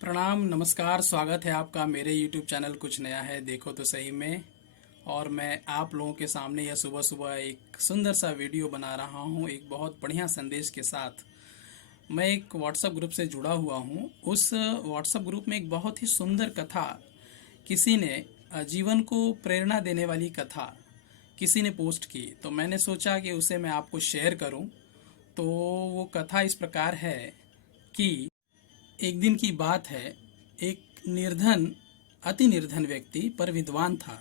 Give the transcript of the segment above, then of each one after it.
प्रणाम, नमस्कार, स्वागत है आपका मेरे YouTube चैनल कुछ नया है देखो तो सही में। और मैं आप लोगों के सामने यह सुबह सुबह एक सुंदर सा वीडियो बना रहा हूँ एक बहुत बढ़िया संदेश के साथ। मैं एक व्हाट्सएप ग्रुप से जुड़ा हुआ हूँ। उस व्हाट्सएप ग्रुप में एक बहुत ही सुंदर कथा किसी ने जीवन को प्रेरणा देने वाली कथा किसी ने पोस्ट की, तो मैंने सोचा कि उसे मैं आपको शेयर करूं। तो वो कथा इस प्रकार है कि एक दिन की बात है। एक निर्धन, अति निर्धन व्यक्ति पर विद्वान था।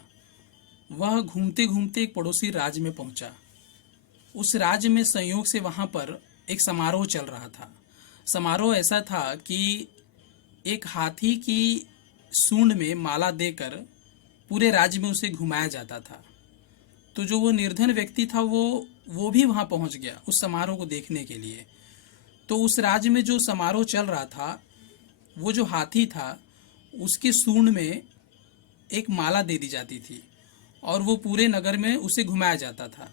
वह घूमते घूमते एक पड़ोसी राज्य में पहुंचा। उस राज्य में संयोग से वहां पर एक समारोह चल रहा था। समारोह ऐसा था कि एक हाथी की सूंड में माला देकर पूरे राज्य में उसे घुमाया जाता था। तो जो वो निर्धन व्यक्ति था वो भी वहां पहुंच गया उस समारोह को देखने के लिए। तो उस राज्य में जो समारोह चल रहा था, वो जो हाथी था उसकी सूंड में एक माला दे दी जाती थी और वो पूरे नगर में उसे घुमाया जाता था।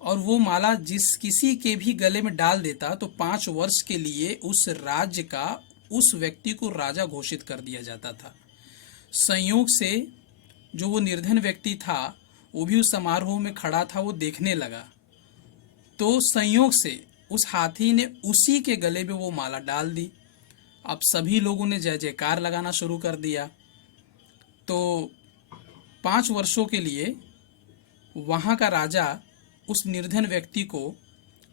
और वो माला जिस किसी के भी गले में डाल देता तो 5 वर्ष के लिए उस राज्य का उस व्यक्ति को राजा घोषित कर दिया जाता था। संयोग से जो वो निर्धन व्यक्ति था वो भी उस समारोह में खड़ा था, वो देखने लगा। तो संयोग से उस हाथी ने उसी के गले में वो माला डाल दी। अब सभी लोगों ने जय जयकार लगाना शुरू कर दिया। तो 5 वर्षों के लिए वहाँ का राजा उस निर्धन व्यक्ति को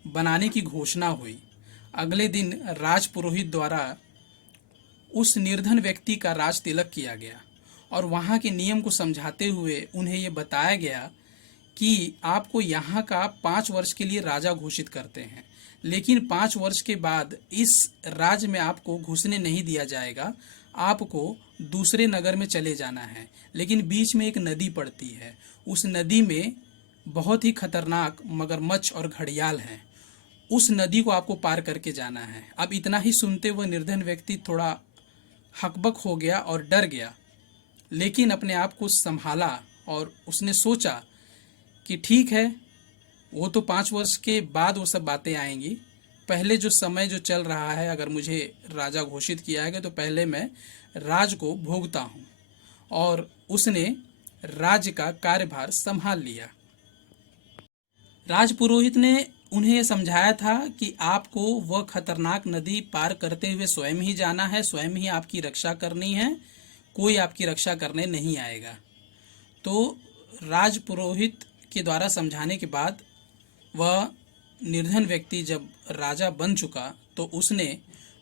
बनाने की घोषणा हुई। अगले दिन राजपुरोहित द्वारा उस निर्धन व्यक्ति का राज तिलक किया गया और वहाँ के नियम को समझाते हुए उन्हें ये बताया गया कि आपको यहाँ का 5 वर्ष के लिए राजा घोषित करते हैं, लेकिन 5 वर्ष के बाद इस राज्य में आपको घुसने नहीं दिया जाएगा। आपको दूसरे नगर में चले जाना है, लेकिन बीच में एक नदी पड़ती है। उस नदी में बहुत ही खतरनाक मगरमच्छ और घड़ियाल हैं। उस नदी को आपको पार करके जाना है। अब इतना ही सुनते वह निर्धन व्यक्ति थोड़ा हकबक हो गया और डर गया, लेकिन अपने आप को संभाला और उसने सोचा कि ठीक है, वो तो 5 वर्ष के बाद वो सब बातें आएंगी। पहले जो समय जो चल रहा है, अगर मुझे राजा घोषित किया है तो पहले मैं राज को भोगता हूँ। और उसने राज्य का कार्यभार संभाल लिया। राजपुरोहित ने उन्हें यह समझाया था कि आपको वह खतरनाक नदी पार करते हुए स्वयं ही जाना है, स्वयं ही आपकी रक्षा करनी है, कोई आपकी रक्षा करने नहीं आएगा। तो राजपुरोहित के द्वारा समझाने के बाद वह निर्धन व्यक्ति जब राजा बन चुका तो उसने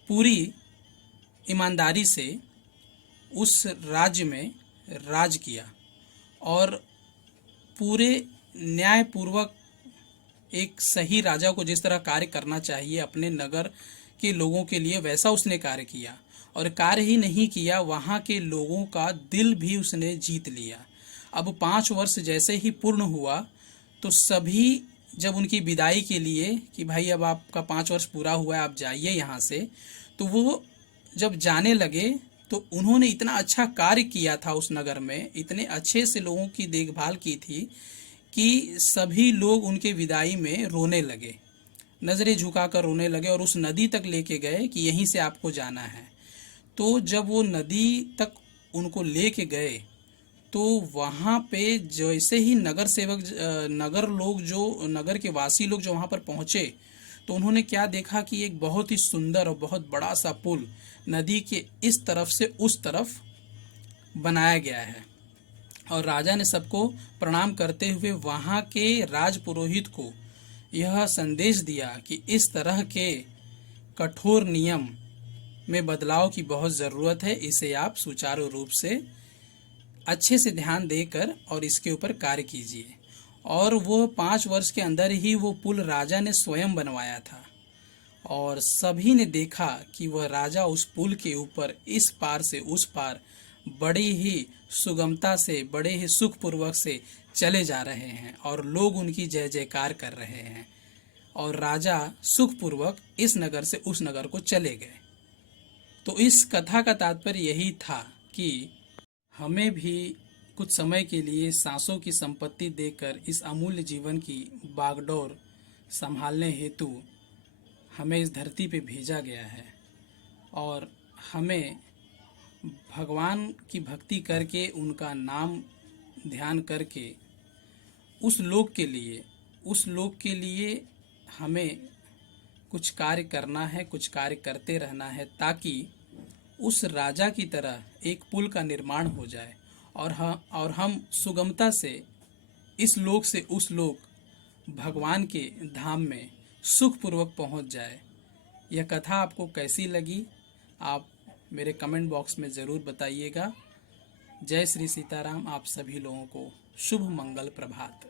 पूरी ईमानदारी से उस राज्य में राज किया और पूरे न्यायपूर्वक एक सही राजा को जिस तरह कार्य करना चाहिए अपने नगर के लोगों के लिए, वैसा उसने कार्य किया। और कार्य ही नहीं किया, वहाँ के लोगों का दिल भी उसने जीत लिया। अब 5 वर्ष जैसे ही पूर्ण हुआ तो सभी जब उनकी विदाई के लिए कि भाई अब आपका 5 वर्ष पूरा हुआ है, आप जाइए यहाँ से, तो वो जब जाने लगे तो उन्होंने इतना अच्छा कार्य किया था उस नगर में, इतने अच्छे से लोगों की देखभाल की थी कि सभी लोग उनके विदाई में रोने लगे, नज़रें झुकाकर रोने लगे और उस नदी तक लेके गए कि यहीं से आपको जाना है। तो जब वो नदी तक उनको लेके गए तो वहाँ पे जैसे ही नगर सेवक नगर लोग जो नगर के वासी लोग जो वहाँ पर पहुँचे तो उन्होंने क्या देखा कि एक बहुत ही सुंदर और बहुत बड़ा सा पुल नदी के इस तरफ से उस तरफ बनाया गया है। और राजा ने सबको प्रणाम करते हुए वहाँ के राजपुरोहित को यह संदेश दिया कि इस तरह के कठोर नियम में बदलाव की बहुत ज़रूरत है, इसे आप सुचारू रूप से अच्छे से ध्यान देकर और इसके ऊपर कार्य कीजिए। और वो 5 वर्ष के अंदर ही वो पुल राजा ने स्वयं बनवाया था और सभी ने देखा कि वह राजा उस पुल के ऊपर इस पार से उस पार बड़ी ही सुगमता से, बड़े ही सुखपूर्वक से चले जा रहे हैं और लोग उनकी जय जयकार कर रहे हैं और राजा सुखपूर्वक इस नगर से उस नगर को चले गए। तो इस कथा का तात्पर्य यही था कि हमें भी कुछ समय के लिए सांसों की संपत्ति देकर इस अमूल्य जीवन की बागडोर संभालने हेतु हमें इस धरती पे भेजा गया है और हमें भगवान की भक्ति करके, उनका नाम ध्यान करके उस लोक के लिए हमें कुछ कार्य करना है, कुछ कार्य करते रहना है, ताकि उस राजा की तरह एक पुल का निर्माण हो जाए और हम सुगमता से इस लोक से उस लोक भगवान के धाम में सुखपूर्वक पहुंच जाए। यह कथा आपको कैसी लगी, आप मेरे कमेंट बॉक्स में ज़रूर बताइएगा। जय श्री सीताराम। आप सभी लोगों को शुभ मंगल प्रभात।